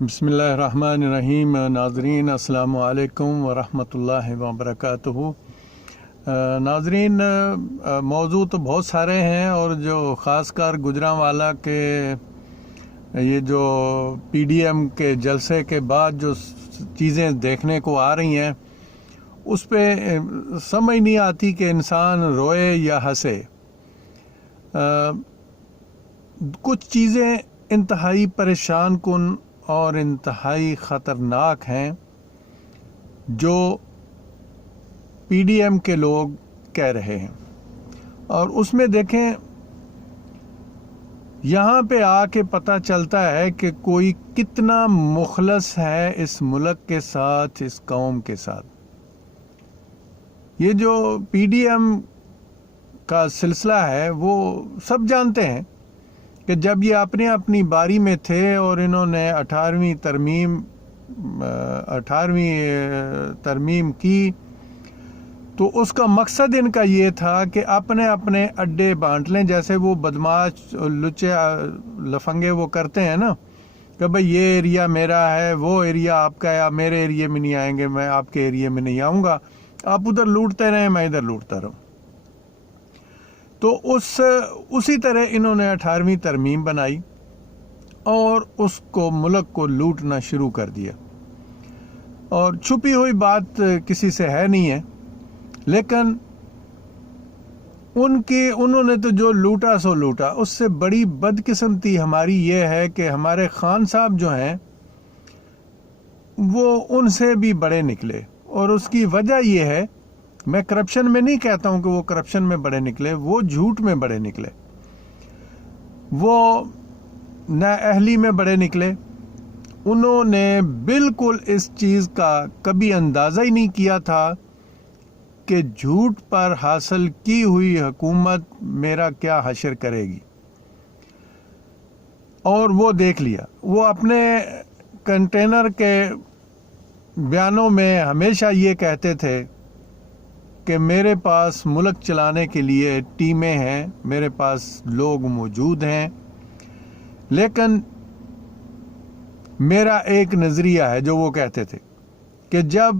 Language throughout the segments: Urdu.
بسم اللہ الرحمن الرحیم۔ ناظرین السلام علیکم ورحمۃ اللہ وبرکاتہ۔ ناظرین، موضوع تو بہت سارے ہیں، اور جو خاص کر گوجرانوالا کے یہ جو پی ڈی ایم کے جلسے کے بعد جو چیزیں دیکھنے کو آ رہی ہیں اس پہ سمجھ نہیں آتی کہ انسان روئے یا ہنسے۔ کچھ چیزیں انتہائی پریشان کن اور انتہائی خطرناک ہیں جو پی ڈی ایم کے لوگ کہہ رہے ہیں، اور اس میں دیکھیں یہاں پہ آ کے پتہ چلتا ہے کہ کوئی کتنا مخلص ہے اس ملک کے ساتھ، اس قوم کے ساتھ۔ یہ جو پی ڈی ایم کا سلسلہ ہے وہ سب جانتے ہیں کہ جب یہ اپنی باری میں تھے اور انہوں نے 18ویں ترمیم کی، تو اس کا مقصد ان کا یہ تھا کہ اپنے اڈے بانٹ لیں، جیسے وہ بدماش لچے لفنگے وہ کرتے ہیں نا کہ بھئی یہ ایریا میرا ہے، وہ ایریا آپ کا ہے، آپ میرے ایریے میں نہیں آئیں گے، میں آپ کے ایریے میں نہیں آؤں گا، آپ ادھر لوٹتے رہیں، میں ادھر لوٹتا رہوں۔ تو اسی طرح انہوں نے 18ویں ترمیم بنائی اور اس کو ملک کو لوٹنا شروع کر دیا، اور چھپی ہوئی بات کسی سے ہے نہیں ہے، لیکن انہوں نے تو جو لوٹا سو لوٹا۔ اس سے بڑی بدقسمتی ہماری یہ ہے کہ ہمارے خان صاحب جو ہیں وہ ان سے بھی بڑے نکلے، اور اس کی وجہ یہ ہے، میں کرپشن میں نہیں کہتا ہوں کہ وہ کرپشن میں بڑے نکلے، وہ جھوٹ میں بڑے نکلے، وہ نااہلی میں بڑے نکلے۔ انہوں نے بالکل اس چیز کا کبھی اندازہ ہی نہیں کیا تھا کہ جھوٹ پر حاصل کی ہوئی حکومت میرا کیا حشر کرے گی، اور وہ دیکھ لیا۔ وہ اپنے کنٹینر کے بیانوں میں ہمیشہ یہ کہتے تھے کہ میرے پاس ملک چلانے کے لیے ٹیمیں ہیں، میرے پاس لوگ موجود ہیں، لیکن میرا ایک نظریہ ہے جو وہ کہتے تھے کہ جب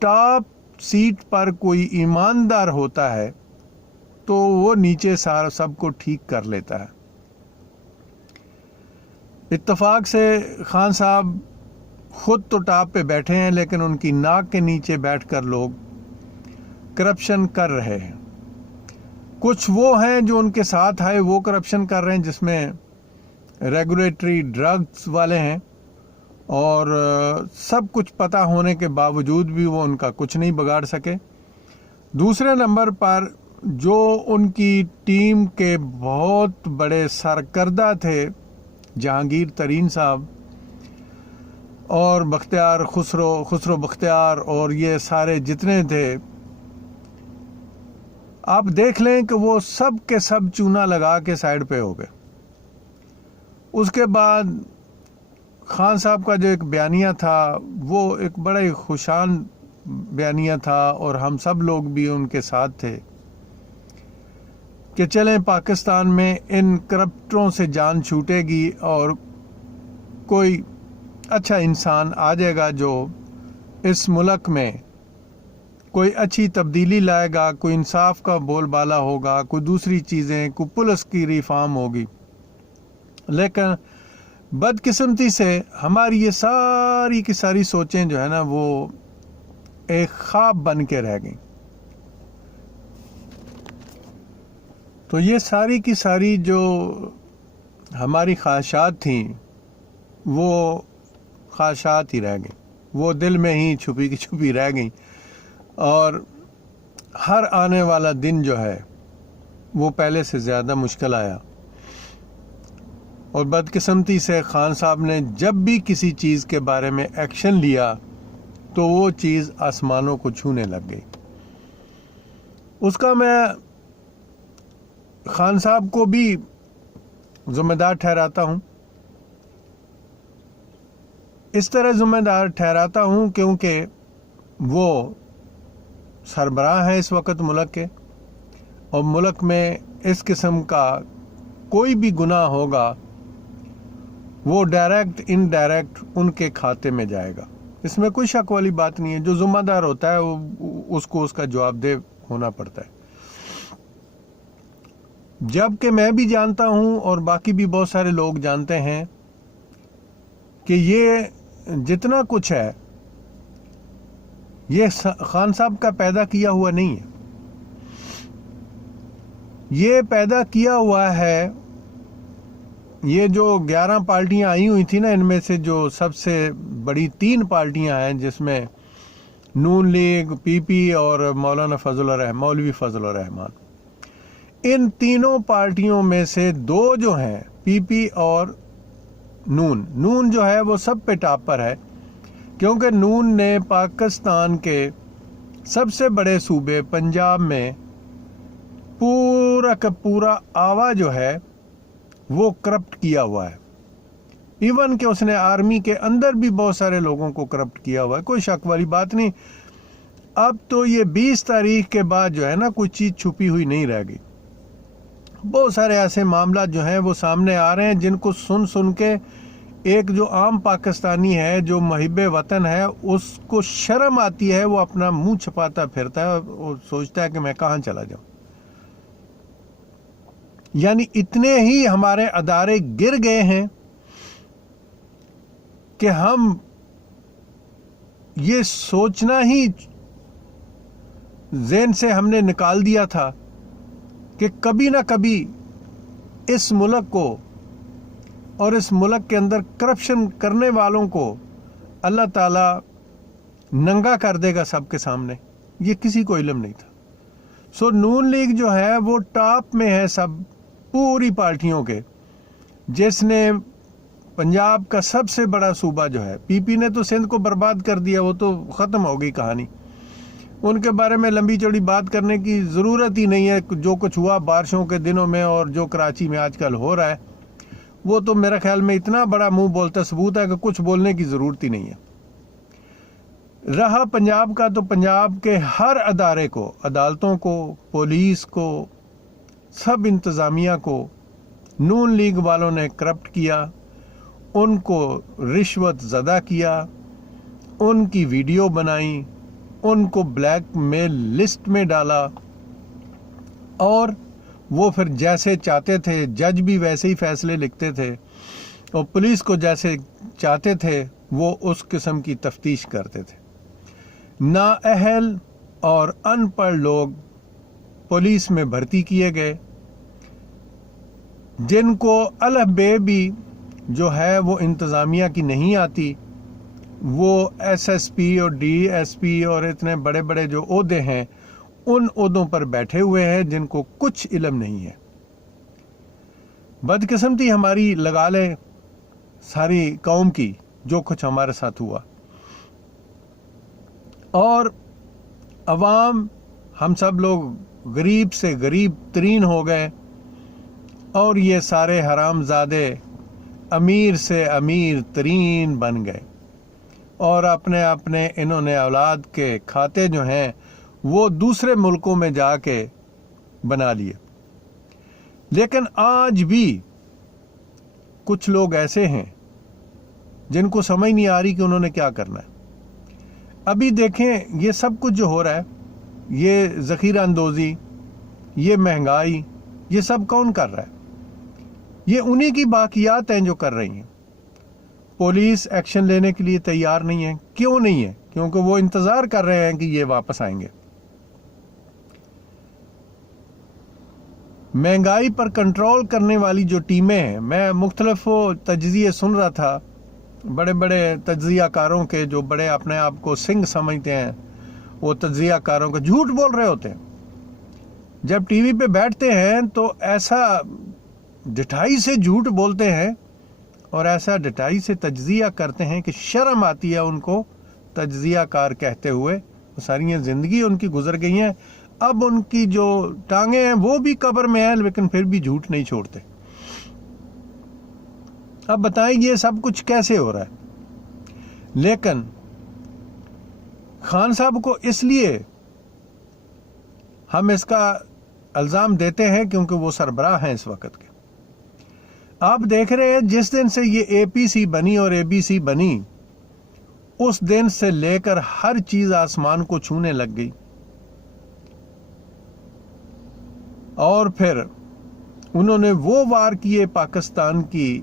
ٹاپ سیٹ پر کوئی ایماندار ہوتا ہے تو وہ نیچے سب کو ٹھیک کر لیتا ہے۔ اتفاق سے خان صاحب خود تو ٹاپ پہ بیٹھے ہیں، لیکن ان کی ناک کے نیچے بیٹھ کر لوگ کرپشن کر رہے ہیں۔ کچھ وہ ہیں جو ان کے ساتھ آئے، وہ کرپشن کر رہے ہیں، جس میں ریگولیٹری ڈرگز والے ہیں، اور سب کچھ پتہ ہونے کے باوجود بھی وہ ان کا کچھ نہیں بگاڑ سکے۔ دوسرے نمبر پر جو ان کی ٹیم کے بہت بڑے سرکردہ تھے، جہانگیر ترین صاحب اور خسرو بختیار اور یہ سارے جتنے تھے، آپ دیکھ لیں کہ وہ سب کے سب چونا لگا کے سائیڈ پہ ہو گئے۔ اس کے بعد خان صاحب کا جو ایک بیانیہ تھا وہ ایک بڑا ہی خوشان بیانیہ تھا، اور ہم سب لوگ بھی ان کے ساتھ تھے کہ چلیں پاکستان میں ان کرپٹروں سے جان چھوٹے گی، اور کوئی اچھا انسان آ جائے گا جو اس ملک میں کوئی اچھی تبدیلی لائے گا، کوئی انصاف کا بول بالا ہوگا، کوئی دوسری چیزیں، کوئی پولیس کی ریفارم ہوگی۔ لیکن بدقسمتی سے ہماری یہ ساری کی ساری سوچیں جو ہے نا وہ ایک خواب بن کے رہ گئیں۔ تو یہ ساری کی ساری جو ہماری خواہشات تھیں وہ خواہشات ہی رہ گئیں، وہ دل میں ہی چھپی کی چھپی رہ گئیں، اور ہر آنے والا دن جو ہے وہ پہلے سے زیادہ مشکل آیا۔ اور بدقسمتی سے خان صاحب نے جب بھی کسی چیز کے بارے میں ایکشن لیا تو وہ چیز آسمانوں کو چھونے لگ گئی۔ اس کا میں خان صاحب کو بھی ذمہ دار ٹھہراتا ہوں، اس طرح ذمہ دار ٹھہراتا ہوں کیونکہ وہ سربراہ ہیں اس وقت ملک کے، اور ملک میں اس قسم کا کوئی بھی گناہ ہوگا وہ ڈائریکٹ انڈائریکٹ ان کے کھاتے میں جائے گا. اس میں کوئی شک والی بات نہیں ہے. جو ذمہ دار ہوتا ہے اس کو اس کا جواب دہ ہونا پڑتا ہے. جب کہ میں بھی جانتا ہوں اور باقی بھی بہت سارے لوگ جانتے ہیں کہ یہ جتنا کچھ ہے یہ خان صاحب کا پیدا کیا ہوا نہیں ہے. یہ پیدا کیا ہوا ہے، یہ جو 11 پارٹیاں آئی ہوئی تھیں نا، ان میں سے جو سب سے بڑی 3 پارٹیاں ہیں جس میں نون لیگ، پی پی اور مولانا مولوی فضل الرحمان، ان تینوں پارٹیوں میں سے 2 جو ہیں پی پی اور نون جو ہے وہ سب پہ ٹاپ پر ہے، کیونکہ نون نے پاکستان کے سب سے بڑے صوبے پنجاب میں پورا کا پورا آوا جو ہے وہ کرپٹ کیا ہوا ہے. ایون کہ اس نے آرمی کے اندر بھی بہت سارے لوگوں کو کرپٹ کیا ہوا ہے، کوئی شک والی بات نہیں. اب تو یہ 20 تاریخ کے بعد جو ہے نا کوئی چیز چھپی ہوئی نہیں رہ گئی. بہت سارے ایسے معاملات جو ہیں وہ سامنے آ رہے ہیں جن کو سن کے ایک جو عام پاکستانی ہے، جو محب وطن ہے، اس کو شرم آتی ہے، وہ اپنا منہ چھپاتا پھرتا ہے اور سوچتا ہے کہ میں کہاں چلا جاؤں. یعنی اتنے ہی ہمارے ادارے گر گئے ہیں کہ ہم یہ سوچنا ہی ذہن سے ہم نے نکال دیا تھا کہ کبھی نہ کبھی اس ملک کو اور اس ملک کے اندر کرپشن کرنے والوں کو اللہ تعالیٰ ننگا کر دے گا سب کے سامنے. یہ کسی کو علم نہیں تھا. سو نون لیگ جو ہے وہ ٹاپ میں ہے سب پوری پارٹیوں کے، جس نے پنجاب کا سب سے بڑا صوبہ جو ہے، پی پی نے تو سندھ کو برباد کر دیا، وہ تو ختم ہو گئی کہانی. ان کے بارے میں لمبی چوڑی بات کرنے کی ضرورت ہی نہیں ہے. جو کچھ ہوا بارشوں کے دنوں میں اور جو کراچی میں آج کل ہو رہا ہے، وہ تو میرا خیال میں اتنا بڑا منہ بولتا ثبوت ہے کہ کچھ بولنے کی ضرورت ہی نہیں ہے. رہا پنجاب کا، تو پنجاب کے ہر ادارے کو، عدالتوں کو، پولیس کو، سب انتظامیہ کو نون لیگ والوں نے کرپٹ کیا، ان کو رشوت زدہ کیا، ان کی ویڈیو بنائی، ان کو بلیک میل لسٹ میں ڈالا، اور وہ پھر جیسے چاہتے تھے، جج بھی ویسے ہی فیصلے لکھتے تھے اور پولیس کو جیسے چاہتے تھے وہ اس قسم کی تفتیش کرتے تھے. نااہل اور ان پڑھ لوگ پولیس میں بھرتی کیے گئے، جن کو الف بے بھی جو ہے وہ انتظامیہ کی نہیں آتی. وہ ایس ایس پی اور ڈی ایس پی اور اتنے بڑے بڑے جو عہدے ہیں، ان عہدوں پر بیٹھے ہوئے ہیں جن کو کچھ علم نہیں ہے. بدقسمتی ہماری لگا لے ساری قوم کی، جو کچھ ہمارے ساتھ ہوا. اور عوام، ہم سب لوگ غریب سے غریب ترین ہو گئے، اور یہ سارے حرام زادے امیر سے امیر ترین بن گئے، اور اپنے اپنے انہوں نے اولاد کے کھاتے جو ہیں وہ دوسرے ملکوں میں جا کے بنا لیے. لیکن آج بھی کچھ لوگ ایسے ہیں جن کو سمجھ نہیں آ رہی کہ انہوں نے کیا کرنا ہے. ابھی دیکھیں یہ سب کچھ جو ہو رہا ہے، یہ ذخیرہ اندوزی، یہ مہنگائی، یہ سب کون کر رہا ہے؟ یہ انہی کی باقیات ہیں جو کر رہی ہیں. پولیس ایکشن لینے کے لیے تیار نہیں ہے. کیوں نہیں ہے؟ کیونکہ وہ انتظار کر رہے ہیں کہ یہ واپس آئیں گے. مہنگائی پر کنٹرول کرنے والی جو ٹیمیں ہیں، میں مختلف تجزیے سن رہا تھا بڑے بڑے تجزیہ کاروں کے، جو بڑے اپنے آپ کو سنگھ سمجھتے ہیں، وہ تجزیہ کاروں کے جھوٹ بول رہے ہوتے ہیں. جب ٹی وی پہ بیٹھتے ہیں تو ایسا ڈٹائی سے جھوٹ بولتے ہیں اور ایسا ڈٹائی سے تجزیہ کرتے ہیں کہ شرم آتی ہے ان کو تجزیہ کار کہتے ہوئے. ساری زندگی ان کی گزر گئی ہیں، اب ان کی جو ٹانگیں ہیں وہ بھی قبر میں ہیں، لیکن پھر بھی جھوٹ نہیں چھوڑتے. اب بتائیں یہ سب کچھ کیسے ہو رہا ہے؟ لیکن خان صاحب کو اس لیے ہم اس کا الزام دیتے ہیں کیونکہ وہ سربراہ ہیں اس وقت کے. آپ دیکھ رہے ہیں جس دن سے یہ اے پی سی بنی اور اے بی سی بنی اس دن سے لے کر ہر چیز آسمان کو چھونے لگ گئی. اور پھر انہوں نے وہ وار کیے پاکستان کی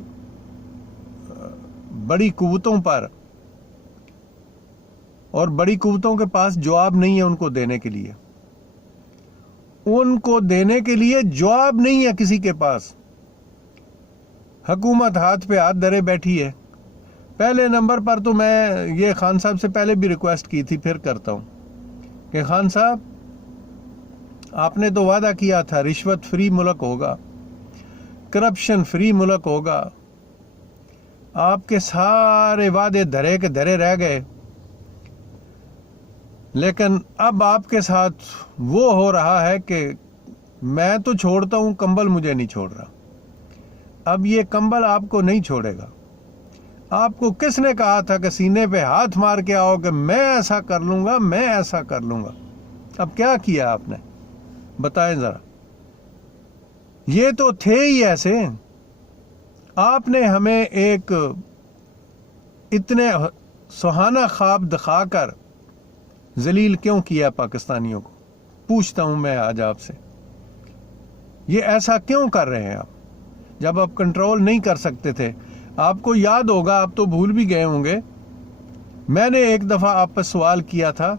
بڑی قوتوں پر، اور بڑی قوتوں کے پاس جواب نہیں ہے ان کو دینے کے لیے. ان کو دینے کے لیے جواب نہیں ہے کسی کے پاس. حکومت ہاتھ پہ ہاتھ دھرے بیٹھی ہے. پہلے نمبر پر تو میں یہ خان صاحب سے پہلے بھی ریکویسٹ کی تھی، پھر کرتا ہوں کہ خان صاحب آپ نے تو وعدہ کیا تھا رشوت فری ملک ہوگا، کرپشن فری ملک ہوگا. آپ کے سارے وعدے دھرے کے دھرے رہ گئے، لیکن اب آپ کے ساتھ وہ ہو رہا ہے کہ میں تو چھوڑتا ہوں، کمبل مجھے نہیں چھوڑ رہا. اب یہ کمبل آپ کو نہیں چھوڑے گا. آپ کو کس نے کہا تھا کہ سینے پہ ہاتھ مار کے آؤ کہ میں ایسا کر لوں گا، میں ایسا کر لوں گا؟ اب کیا کیا آپ نے بتائیں ذرا. یہ تو تھے ہی ایسے. آپ نے ہمیں ایک اتنے سہانا خواب دکھا کر ذلیل کیوں کیا پاکستانیوں کو؟ پوچھتا ہوں میں آج آپ سے، یہ ایسا کیوں کر رہے ہیں آپ جب آپ کنٹرول نہیں کر سکتے تھے؟ آپ کو یاد ہوگا، آپ تو بھول بھی گئے ہوں گے، میں نے ایک دفعہ آپ پر سوال کیا تھا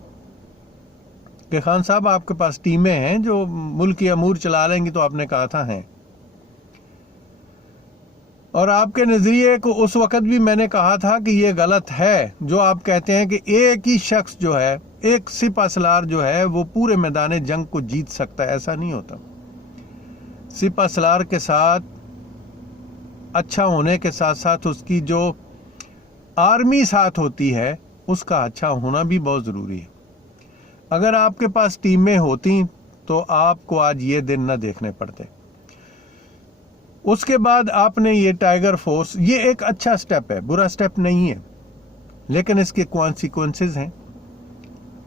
کہ خان صاحب آپ کے پاس ٹیمیں ہیں جو ملک کے امور چلا لیں گی، تو آپ نے کہا تھا ہیں. اور آپ کے نظریے کو اس وقت بھی میں نے کہا تھا کہ یہ غلط ہے جو آپ کہتے ہیں کہ ایک ہی شخص جو ہے، ایک سپہ سالار جو ہے وہ پورے میدان جنگ کو جیت سکتا ہے. ایسا نہیں ہوتا. سپہ سالار کے ساتھ اچھا ہونے کے ساتھ ساتھ اس کی جو آرمی ساتھ ہوتی ہے اس کا اچھا ہونا بھی بہت ضروری ہے. اگر آپ کے پاس ٹیمیں ہوتی تو آپ کو آج یہ دن نہ دیکھنے پڑتے. اس کے بعد آپ نے یہ ٹائیگر فورس، یہ ایک اچھا سٹیپ ہے، برا سٹیپ نہیں ہے، لیکن اس کے کانسیکوینسز ہیں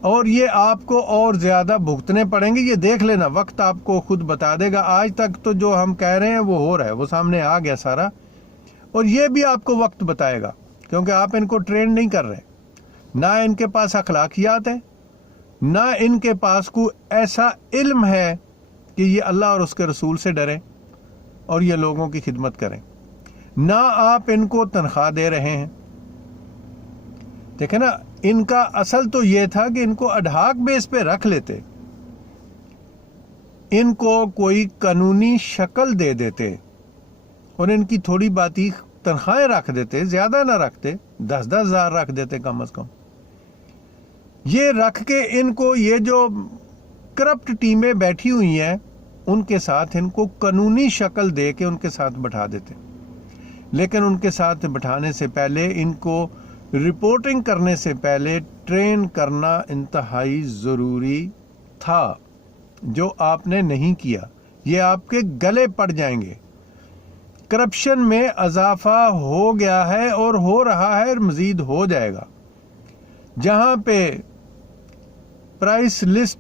اور یہ آپ کو اور زیادہ بھگتنے پڑیں گے. یہ دیکھ لینا، وقت آپ کو خود بتا دے گا. آج تک تو جو ہم کہہ رہے ہیں وہ ہو رہا ہے، وہ سامنے آ گیا سارا، اور یہ بھی آپ کو وقت بتائے گا کیونکہ آپ ان کو ٹرین نہیں کر رہے. نہ ان کے پاس اخلاقیات ہیں، نہ ان کے پاس کوئی ایسا علم ہے کہ یہ اللہ اور اس کے رسول سے ڈریں اور یہ لوگوں کی خدمت کریں. نہ آپ ان کو تنخواہ دے رہے ہیں. دیکھیں نا، ان کا اصل تو یہ تھا کہ ان کو اڈہاک بیس پہ رکھ لیتے، ان کو کوئی قانونی شکل دے دیتے اور ان کی تھوڑی باتی تنخواہیں رکھ دیتے، زیادہ نہ رکھتے، 10-10 ہزار رکھ دیتے کم از کم. یہ رکھ کے ان کو یہ جو کرپٹ ٹیمیں بیٹھی ہوئی ہیں ان کے ساتھ ان کو قانونی شکل دے کے ان کے ساتھ بٹھا دیتے. لیکن ان کے ساتھ بٹھانے سے پہلے ان کو رپورٹنگ کرنے سے پہلے ٹرین کرنا انتہائی ضروری تھا، جو آپ نے نہیں کیا. یہ آپ کے گلے پڑ جائیں گے. کرپشن میں اضافہ ہو گیا ہے اور ہو رہا ہے اور مزید ہو جائے گا. جہاں پہ پرائس لسٹ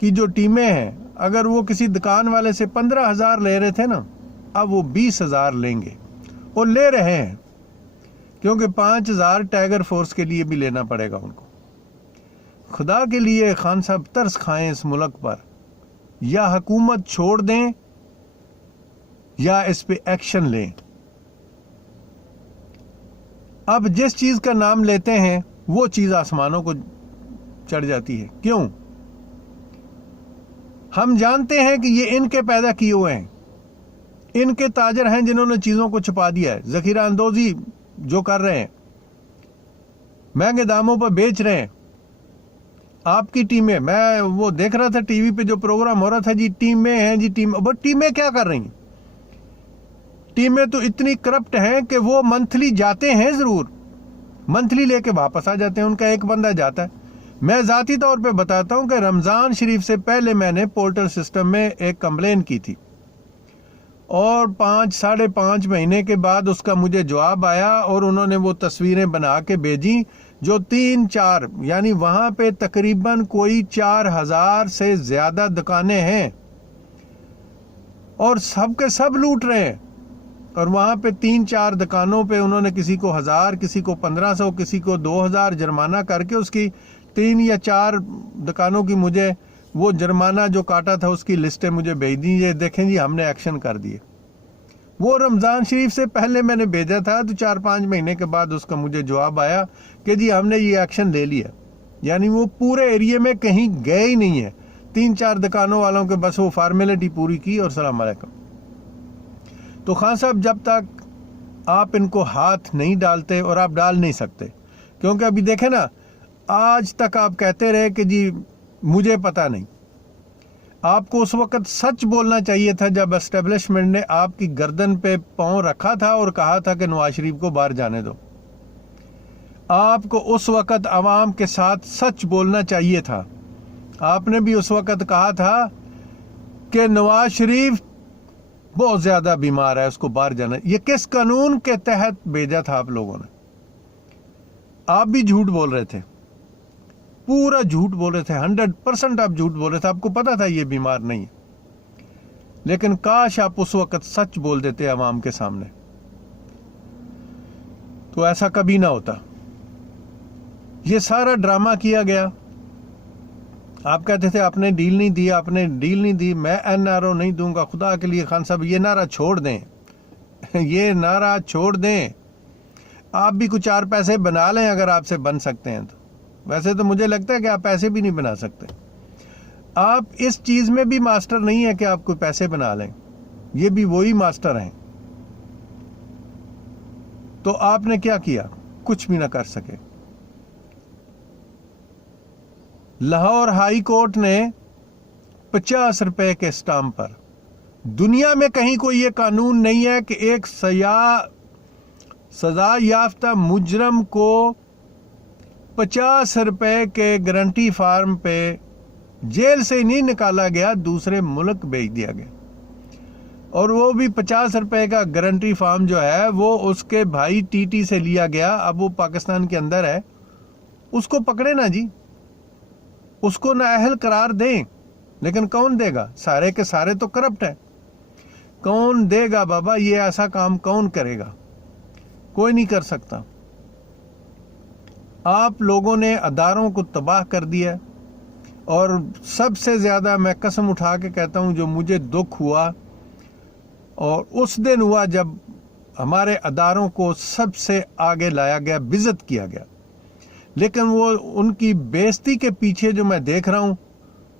کی جو ٹیمیں ہیں، اگر وہ کسی دکان والے سے 15,000 لے رہے تھے نا، اب وہ 20,000 لیں گے، اور لے رہے ہیں، کیونکہ 5,000 ٹائیگر فورس کے لیے بھی لینا پڑے گا ان کو. خدا کے لیے خان صاحب ترس کھائیں اس ملک پر، یا حکومت چھوڑ دیں یا اس پہ ایکشن لیں. اب جس چیز کا نام لیتے ہیں وہ چیز آسمانوں کو چڑھ جاتی ہے. کیوں؟ ہم جانتے ہیں کہ یہ ان کے پیدا کیے ہوئے ہیں، ان کے تاجر ہیں جنہوں نے چیزوں کو چھپا دیا ہے. ذخیرہ اندوزی جو کر رہے ہیں، مہنگے داموں پر بیچ رہے ہیں. آپ کی ٹیمیں، میں وہ دیکھ رہا تھا ٹی وی پہ جو پروگرام ہو رہا تھا، جی ٹیمیں ہیں، جی ٹیمیں کیا کر رہی ہیں؟ ٹیمیں تو اتنی کرپٹ ہیں کہ وہ منتھلی جاتے ہیں، ضرور منتھلی لے کے واپس آ جاتے ہیں. ان کا ایک بندہ جاتا ہے. میں ذاتی طور پہ بتاتا ہوں کہ رمضان شریف سے پہلے میں نے پورٹل سسٹم میں ایک کمپلین کی تھی، اور 5-5.5 مہینے کے بعد اس کا مجھے جواب آیا، اور انہوں نے وہ تصویریں بنا کے بھیجی جو 3-4، یعنی وہاں پہ تقریباً کوئی 4,000 سے زیادہ دکانیں ہیں، اور سب کے سب لوٹ رہے ہیں. اور وہاں پہ 3-4 دکانوں پہ انہوں نے کسی کو 1000 کسی کو 1500 کسی کو 2000 جرمانہ کر کے اس کی 3 یا 4 دکانوں کی مجھے وہ جرمانہ جو کاٹا تھا اس کی لسٹیں مجھے بھیج دی، یہ دیکھیں جی ہم نے ایکشن کر دیے۔ وہ رمضان شریف سے پہلے میں نے بھیجا تھا تو 4-5 مہینے کے بعد اس کا مجھے جواب آیا کہ جی ہم نے یہ ایکشن لے لیا۔ یعنی وہ پورے ایریے میں کہیں گئے ہی نہیں ہے، 3-4 دکانوں والوں کے بس وہ فارمیلٹی پوری کی اور السلام علیکم۔ تو خان صاحب جب تک آپ ان کو ہاتھ نہیں ڈالتے، اور آپ ڈال نہیں سکتے، کیونکہ ابھی دیکھیں نا، آج تک آپ کہتے رہے کہ جی مجھے پتہ نہیں۔ آپ کو اس وقت سچ بولنا چاہیے تھا جب اسٹیبلشمنٹ نے آپ کی گردن پہ پاؤں رکھا تھا اور کہا تھا کہ نواز شریف کو باہر جانے دو۔ آپ کو اس وقت عوام کے ساتھ سچ بولنا چاہیے تھا۔ آپ نے بھی اس وقت کہا تھا کہ نواز شریف بہت زیادہ بیمار ہے، اس کو باہر جانا۔ یہ کس قانون کے تحت بھیجا تھا آپ لوگوں نے؟ آپ بھی جھوٹ بول رہے تھے، پورا جھوٹ بول رہے تھے، 100% آپ جھوٹ بول رہے تھے۔ آپ کو پتا تھا یہ بیمار نہیں ہے، لیکن کاش آپ اس وقت سچ بول دیتے عوام کے سامنے، تو ایسا کبھی نہ ہوتا۔ یہ سارا ڈرامہ کیا گیا۔ آپ کہتے تھے آپ نے ڈیل نہیں دی، آپ نے ڈیل نہیں دی، میں NRO نہیں دوں گا۔ خدا کے لیے خان صاحب یہ نعرہ چھوڑ دیں، یہ نعرہ چھوڑ دیں۔ آپ بھی کچھ 4 پیسے بنا لیں اگر آپ سے بن سکتے ہیں تو۔ ویسے تو مجھے لگتا ہے کہ آپ پیسے بھی نہیں بنا سکتے۔ آپ اس چیز میں بھی ماسٹر نہیں ہے کہ آپ کوئی پیسے بنا لیں، یہ بھی وہی ماسٹر ہیں۔ تو آپ نے کیا کیا؟ کچھ بھی نہ کر سکے۔ لاہور ہائی کورٹ نے 50 روپے کے اسٹامپ پر، دنیا میں کہیں کوئی یہ قانون نہیں ہے کہ ایک سزا یافتہ مجرم کو 50 روپے کے گارنٹی فارم پہ جیل سے نہیں نکالا گیا، دوسرے ملک بھیج دیا گیا۔ اور وہ بھی 50 روپے کا گارنٹی فارم جو ہے وہ اس کے بھائی TT سے لیا گیا، اب وہ پاکستان کے اندر ہے۔ اس کو پکڑے نا جی، اس کو نااہل قرار دیں، لیکن کون دے گا؟ سارے کے سارے تو کرپٹ ہیں۔ کون دے گا بابا؟ یہ ایسا کام کون کرے گا؟ کوئی نہیں کر سکتا۔ آپ لوگوں نے اداروں کو تباہ کر دیا، اور سب سے زیادہ میں قسم اٹھا کے کہتا ہوں جو مجھے دکھ ہوا، اور اس دن ہوا جب ہمارے اداروں کو سب سے آگے لایا گیا، بےعزت کیا گیا۔ لیکن وہ ان کی بےعزتی کے پیچھے جو میں دیکھ رہا ہوں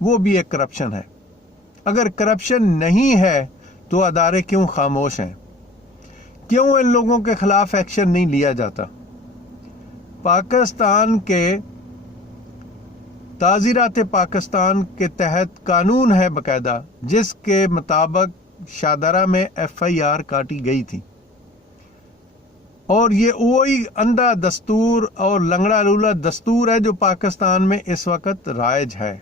وہ بھی ایک کرپشن ہے۔ اگر کرپشن نہیں ہے تو ادارے کیوں خاموش ہیں؟ کیوں ان لوگوں کے خلاف ایکشن نہیں لیا جاتا؟ پاکستان کے تعزیرات پاکستان کے تحت قانون ہے باقاعدہ، جس کے مطابق شادرہ میں FIR کاٹی گئی تھی، اور یہ وہی اندھا دستور اور لنگڑا لولا دستور ہے جو پاکستان میں اس وقت رائج ہے۔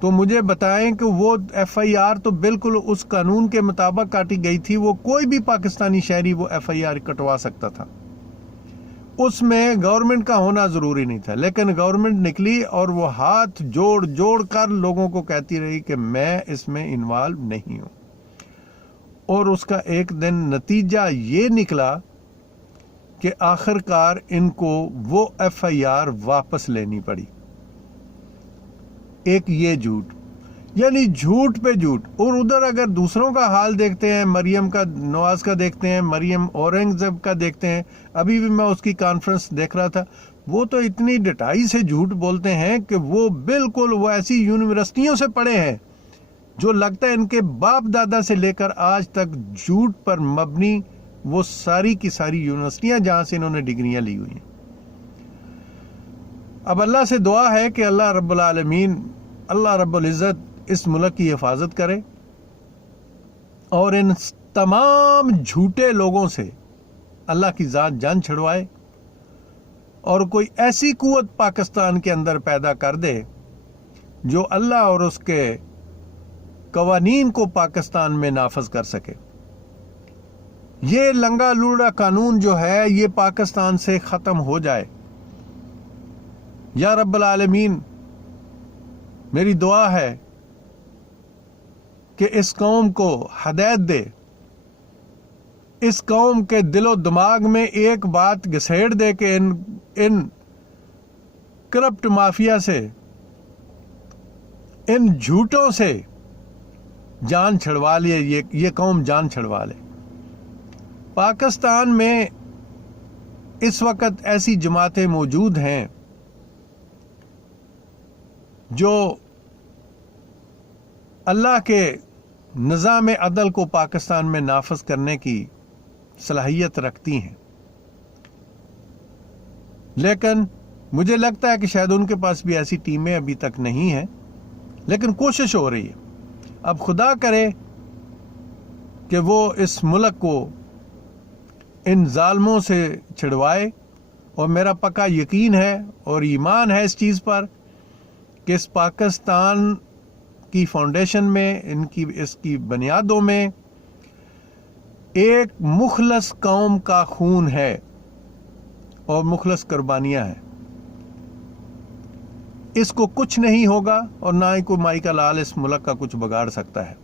تو مجھے بتائیں کہ وہ FIR تو بالکل اس قانون کے مطابق کاٹی گئی تھی، وہ کوئی بھی پاکستانی شہری وہ FIR کٹوا سکتا تھا، اس میں گورنمنٹ کا ہونا ضروری نہیں تھا۔ لیکن گورنمنٹ نکلی اور وہ ہاتھ جوڑ جوڑ کر لوگوں کو کہتی رہی کہ میں اس میں انوالو نہیں ہوں، اور اس کا ایک دن نتیجہ یہ نکلا کہ آخر کار ان کو وہ FIR واپس لینی پڑی۔ ایک یہ جھوٹ، یعنی جھوٹ پہ جھوٹ۔ اور ادھر اگر دوسروں کا حال دیکھتے ہیں، مریم کا، نواز کا دیکھتے ہیں، مریم اورنگزیب کا دیکھتے ہیں، ابھی بھی میں اس کی کانفرنس دیکھ رہا تھا، وہ تو اتنی ڈٹائی سے جھوٹ بولتے ہیں کہ وہ بالکل وہ ایسی یونیورسٹیوں سے پڑھے ہیں جو لگتا ہے ان کے باپ دادا سے لے کر آج تک جھوٹ پر مبنی وہ ساری کی ساری یونیورسٹیاں جہاں سے انہوں نے ڈگریاں لی ہوئی ہیں۔ اب اللہ سے دعا ہے کہ اللہ رب العالمین، اللہ رب العزت اس ملک کی حفاظت کرے، اور ان تمام جھوٹے لوگوں سے اللہ کی ذات جان چھڑوائے، اور کوئی ایسی قوت پاکستان کے اندر پیدا کر دے جو اللہ اور اس کے قوانین کو پاکستان میں نافذ کر سکے۔ یہ لنگا لوڑا قانون جو ہے یہ پاکستان سے ختم ہو جائے۔ یا رب العالمین، میری دعا ہے کہ اس قوم کو ہدایت دے اس قوم کے دل و دماغ میں ایک بات گھسیڑ دے کہ ان کرپٹ مافیا سے، ان جھوٹوں سے جان چھڑوا لیے، یہ قوم جان چھڑوا لے۔ پاکستان میں اس وقت ایسی جماعتیں موجود ہیں جو اللہ کے نظام عدل کو پاکستان میں نافذ کرنے کی صلاحیت رکھتی ہیں، لیکن مجھے لگتا ہے کہ شاید ان کے پاس بھی ایسی ٹیمیں ابھی تک نہیں ہیں، لیکن کوشش ہو رہی ہے۔ اب خدا کرے کہ وہ اس ملک کو ان ظالموں سے چھڑوائے، اور میرا پکا یقین ہے اور ایمان ہے اس چیز پر کہ اس پاکستان کی فاؤنڈیشن میں، اس کی بنیادوں میں ایک مخلص قوم کا خون ہے اور مخلص قربانیاں ہیں۔ اس کو کچھ نہیں ہوگا اور نہ ہی کوئی مائی کا لال اس ملک کا کچھ بگاڑ سکتا ہے۔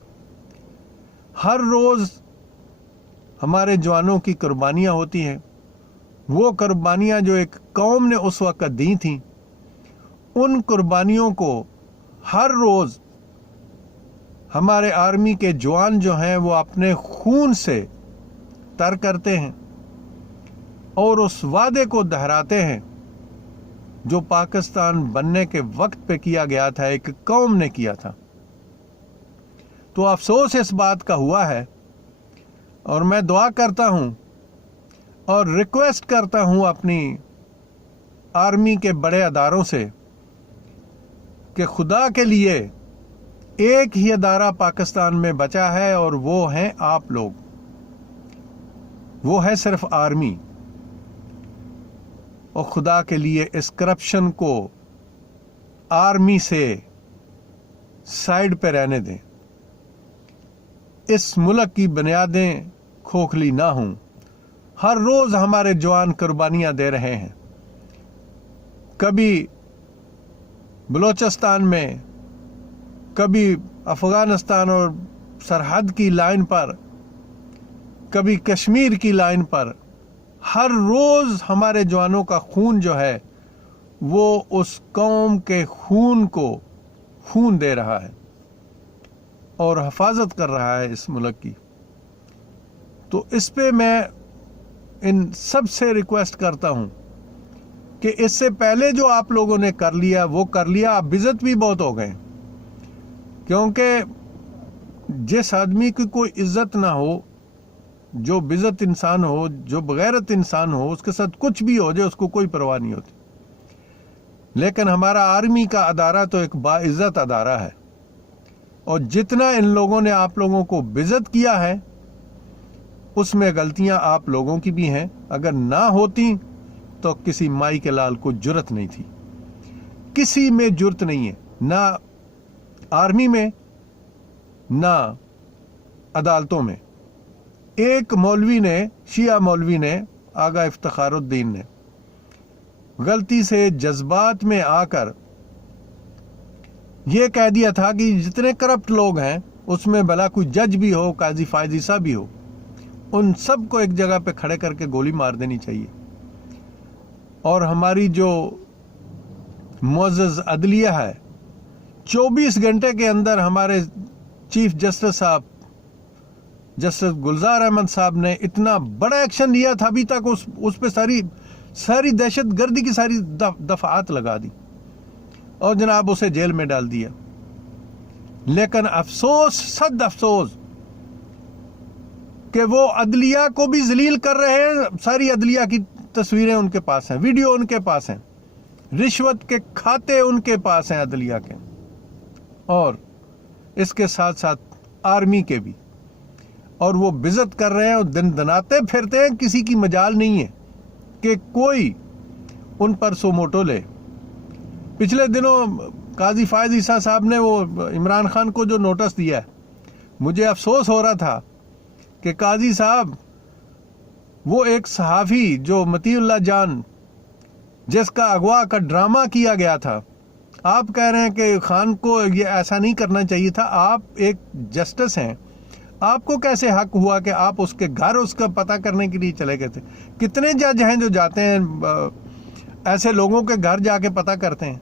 ہر روز ہمارے جوانوں کی قربانیاں ہوتی ہیں، وہ قربانیاں جو ایک قوم نے اس وقت دی تھیں، ان قربانیوں کو ہر روز ہمارے آرمی کے جوان جو ہیں وہ اپنے خون سے تر کرتے ہیں اور اس وعدے کو دہراتے ہیں جو پاکستان بننے کے وقت پہ کیا گیا تھا، ایک قوم نے کیا تھا۔ تو افسوس اس بات کا ہوا ہے، اور میں دعا کرتا ہوں اور ریکویسٹ کرتا ہوں اپنی آرمی کے بڑے اداروں سے کہ خدا کے لیے ایک ہی ادارہ پاکستان میں بچا ہے، اور وہ ہیں آپ لوگ، وہ ہے صرف آرمی۔ اور خدا کے لیے اس کرپشن کو آرمی سے سائڈ پہ رہنے دیں، اس ملک کی بنیادیں کھوکھلی نہ ہوں۔ ہر روز ہمارے جوان قربانیاں دے رہے ہیں، کبھی بلوچستان میں، کبھی افغانستان اور سرحد کی لائن پر، کبھی کشمیر کی لائن پر۔ ہر روز ہمارے جوانوں کا خون جو ہے وہ اس قوم کے خون کو خون دے رہا ہے اور حفاظت کر رہا ہے اس ملک کی۔ تو اس پہ میں ان سب سے ریکویسٹ کرتا ہوں کہ اس سے پہلے جو آپ لوگوں نے کر لیا وہ کر لیا، اب بزت بھی بہت ہو گئے، کیونکہ جس آدمی کی کوئی عزت نہ ہو، جو بزت انسان ہو، جو بغیرت انسان ہو، اس کے ساتھ کچھ بھی ہو جائے اس کو کوئی پرواہ نہیں ہوتی۔ لیکن ہمارا آرمی کا ادارہ تو ایک باعزت ادارہ ہے، اور جتنا ان لوگوں نے آپ لوگوں کو بزت کیا ہے اس میں غلطیاں آپ لوگوں کی بھی ہیں۔ اگر نہ ہوتی تو کسی مائی کے لال کو جرت نہیں تھی، کسی میں جرت نہیں ہے، نہ آرمی میں نہ عدالتوں میں۔ ایک مولوی نے، شیعہ مولوی نے، آغا افتخار الدین نے غلطی سے جذبات میں آ کر یہ کہہ دیا تھا کہ جتنے کرپٹ لوگ ہیں اس میں بھلا کوئی جج بھی ہو، قاضی فائزہ بھی ہو، ان سب کو ایک جگہ پہ کھڑے کر کے گولی مار دینی چاہیے۔ اور ہماری جو معزز عدلیہ ہے، 24 گھنٹے کے اندر ہمارے چیف جسٹس صاحب، جسٹس گلزار احمد صاحب نے اتنا بڑا ایکشن لیا تھا، ابھی تک اس پہ ساری دہشت گردی کی ساری دفعات لگا دی اور جناب اسے جیل میں ڈال دیا۔ لیکن افسوس، صد افسوس کہ وہ عدلیہ کو بھی ذلیل کر رہے ہیں۔ ساری عدلیہ کی تصویریں ان کے پاس ہیں، ویڈیو ان کے پاس ہیں، رشوت کے کھاتے ان کے پاس ہیں عدلیہ کے، اور اس کے ساتھ ساتھ آرمی کے بھی، اور وہ بزت کر رہے ہیں اور دن دناتے پھرتے ہیں۔ کسی کی مجال نہیں ہے کہ کوئی ان پر سو موٹو لے۔ پچھلے دنوں قاضی فائز عیسیٰ صاحب نے وہ عمران خان کو جو نوٹس دیا ہے، مجھے افسوس ہو رہا تھا کہ قاضی صاحب، وہ ایک صحافی جو مطیع اللہ جان، جس کا اغوا کا ڈرامہ کیا گیا تھا، آپ کہہ رہے ہیں کہ خان کو یہ ایسا نہیں کرنا چاہیے تھا۔ آپ ایک جسٹس ہیں، آپ کو کیسے حق ہوا کہ آپ اس کے گھر اس کا پتہ کرنے کے لیے چلے گئے تھے؟ کتنے جج ہیں جو جاتے ہیں ایسے لوگوں کے گھر جا کے پتہ کرتے ہیں؟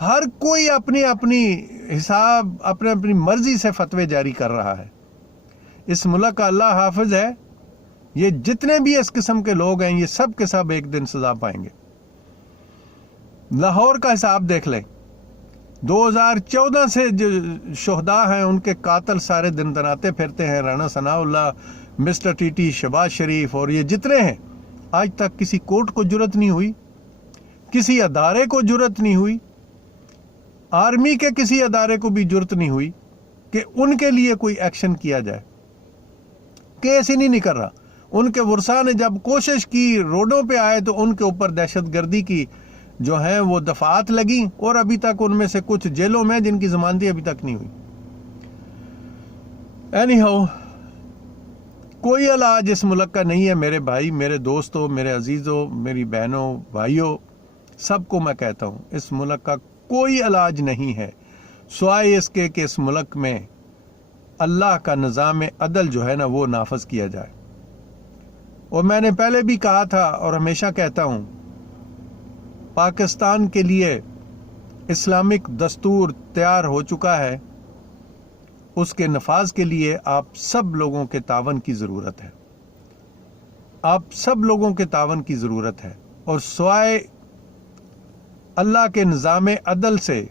ہر کوئی اپنی اپنی حساب اپنی مرضی سے فتوے جاری کر رہا ہے. اس ملک کا اللہ حافظ ہے. یہ جتنے بھی اس قسم کے لوگ ہیں یہ سب کے سب ایک دن سزا پائیں گے. لاہور کا حساب دیکھ لیں. 2014 سے جو شہداء ہیں ان کے قاتل سارے دن دناتے پھرتے ہیں. رانا ثناء اللہ, مسٹر ٹی ٹی, شہباز شریف اور یہ جتنے ہیں, آج تک کسی کورٹ کو جرت نہیں ہوئی, کسی ادارے کو جرت نہیں ہوئی, آرمی کے کسی ادارے کو بھی جرت نہیں ہوئی کہ ان کے لیے کوئی ایکشن کیا جائے. کیس ہی نہیں کر رہا. ان کے ورثاء نے جب کوشش کی, روڈوں پہ آئے تو ان کے اوپر دہشت گردی کی جو ہیں وہ دفعات لگیں, اور ابھی تک ان میں سے کچھ جیلوں میں جن کی ضمانتیں ابھی تک نہیں ہوئی. اینی ہاؤ, کوئی علاج اس ملک کا نہیں ہے میرے بھائی, میرے دوستوں, میرے عزیزوں, میری بہنوں, بھائیوں, سب کو میں کہتا ہوں اس ملک کا کوئی علاج نہیں ہے سوائے اس کے کہ اس ملک میں اللہ کا نظام عدل جو ہے نا وہ نافذ کیا جائے. اور میں نے پہلے بھی کہا تھا اور ہمیشہ کہتا ہوں, پاکستان کے لیے اسلامک دستور تیار ہو چکا ہے. اس کے نفاذ کے لیے آپ سب لوگوں کے تعاون کی ضرورت ہے. آپ سب لوگوں کے تعاون کی ضرورت ہے. اور سوائے اللہ کے نظام عدل سے,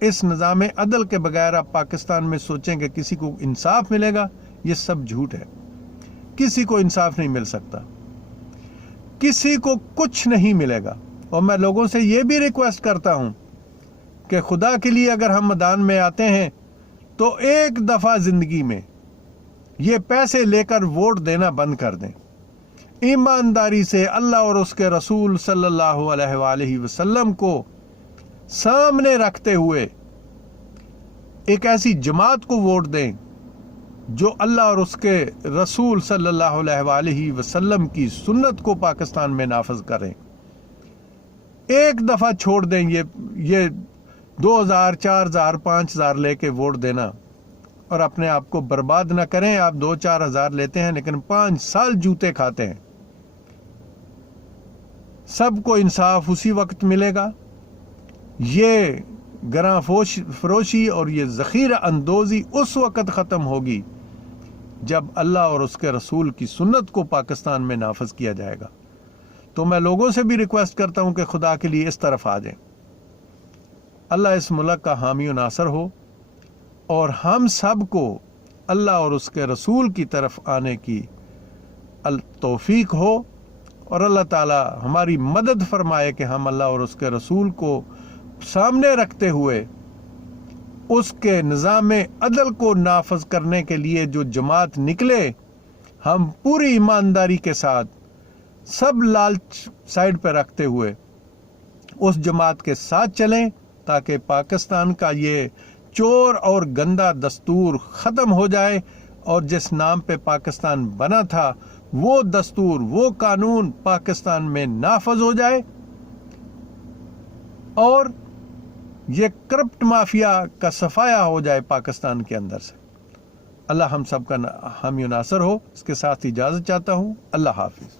اس نظام عدل کے بغیر آپ پاکستان میں سوچیں کہ کسی کو انصاف ملے گا, یہ سب جھوٹ ہے. کسی کو انصاف نہیں مل سکتا, کسی کو کچھ نہیں ملے گا. اور میں لوگوں سے یہ بھی ریکویسٹ کرتا ہوں کہ خدا کے لیے اگر ہم میدان میں آتے ہیں تو ایک دفعہ زندگی میں یہ پیسے لے کر ووٹ دینا بند کر دیں. ایمانداری سے اللہ اور اس کے رسول صلی اللہ علیہ وآلہ وسلم کو سامنے رکھتے ہوئے ایک ایسی جماعت کو ووٹ دیں جو اللہ اور اس کے رسول صلی اللہ علیہ وآلہ وسلم کی سنت کو پاکستان میں نافذ کریں. ایک دفعہ چھوڑ دیں یہ 2000, 4000, 5000 لے کے ووٹ دینا, اور اپنے آپ کو برباد نہ کریں. آپ 2-4 ہزار لیتے ہیں لیکن 5 سال جوتے کھاتے ہیں. سب کو انصاف اسی وقت ملے گا. یہ گراں فروشی اور یہ ذخیرہ اندوزی اس وقت ختم ہوگی جب اللہ اور اس کے رسول کی سنت کو پاکستان میں نافذ کیا جائے گا. تو میں لوگوں سے بھی ریکویسٹ کرتا ہوں کہ خدا کے لیے اس طرف آ جائیں. اللہ اس ملک کا حامی و ناصر ہو, اور ہم سب کو اللہ اور اس کے رسول کی طرف آنے کی توفیق ہو, اور اللہ تعالی ہماری مدد فرمائے کہ ہم اللہ اور اس کے رسول کو سامنے رکھتے ہوئے اس کے نظام عدل کو نافذ کرنے کے لیے جو جماعت نکلے, ہم پوری ایمانداری کے ساتھ سب لالچ سائڈ پہ رکھتے ہوئے اس جماعت کے ساتھ چلیں, تاکہ پاکستان کا یہ چور اور گندا دستور ختم ہو جائے, اور جس نام پہ پاکستان بنا تھا وہ دستور, وہ قانون پاکستان میں نافذ ہو جائے, اور یہ کرپٹ مافیا کا صفایا ہو جائے پاکستان کے اندر سے. اللہ ہم سب کا حامی و ناصر ہو. اس کے ساتھ اجازت چاہتا ہوں. اللہ حافظ.